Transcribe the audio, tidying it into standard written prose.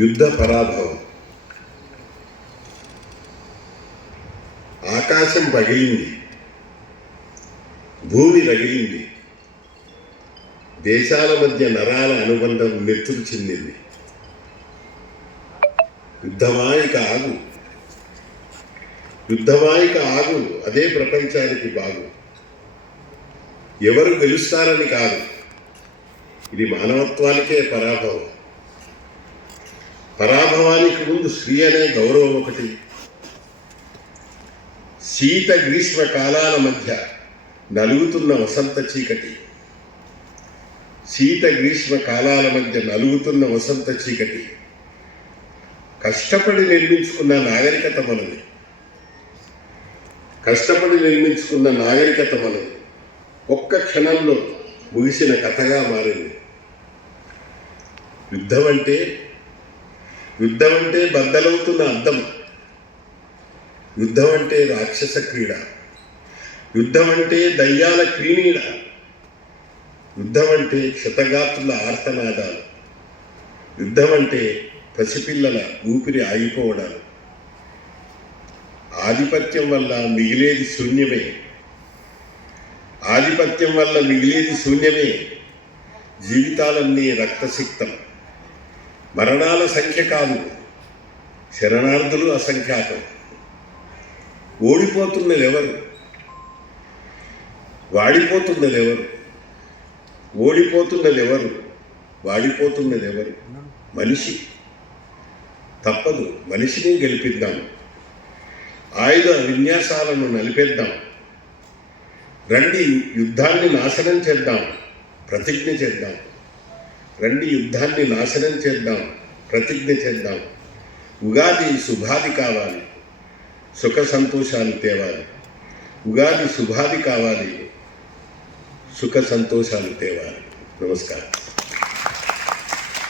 యుద్ధ పరాభవం. ఆకాశం పగిలింది, భూమి రగిలింది, దేశాల మధ్య నరాల అనుబంధం నెత్తురు చెందింది. యుద్ధమాయిక ఆగు, యుద్ధమాయిక ఆగు, అదే ప్రపంచానికి బాగు. ఎవరు గెలుస్తారని కాదు, ఇది మానవత్వానికే పరాభవం. పరాభవానికి ముందు స్త్రీ అనే గౌరవం ఒకటి. శీత గ్రీష్మ కాలాల మధ్య నలుగుతున్న వసంత చీకటి, శీత గ్రీష్మ కాలాల మధ్య నలుగుతున్న వసంత చీకటి. కష్టపడి నిర్మించుకున్న నాగరికత మనది, కష్టపడి నిర్మించుకున్న నాగరికత మనది ఒక్క క్షణంలో ముగిసిన కథగా మారింది. యుద్ధం అంటే బద్దలవుతున్న అద్దం, యుద్ధం అంటే రాక్షస క్రీడ, యుద్ధం అంటే దయ్యాల క్రీనీడ, యుద్ధం అంటే క్షతగాత్రుల ఆర్తనాదాలు, యుద్ధం అంటే పసిపిల్లల ఊపిరి ఆగిపోవడాలు. ఆధిపత్యం వల్ల మిగిలేది శూన్యమే, ఆధిపత్యం వల్ల మిగిలేది శూన్యమే. జీవితాలన్నీ రక్తసిక్తం, మరణాల సంఖ్య కాదు, శరణార్థులు అసంఖ్యాతం. ఓడిపోతున్నదెవరు? వాడిపోతున్నదెవరు? ఓడిపోతున్నదెవరు? వాడిపోతున్నదెవరు? మనిషి. తప్పదు, మనిషిని గెలిపిద్దాం. ఆయుధ విన్యాసాలను నలిపేద్దాం. రండి యుద్ధాన్ని నాశనం చేద్దాం, ప్రతిజ్ఞ చేద్దాం. రండి యుద్ధాన్ని నాశనం చేద్దాం, ప్రతిజ్ఞ చేద్దాం. ఉగాది శుభాది కావాలి, సుఖ సంతోషాలు తేవాలి. ఉగాది శుభాది కావాలి, సుఖ సంతోషాలు తేవాలి. నమస్కారం.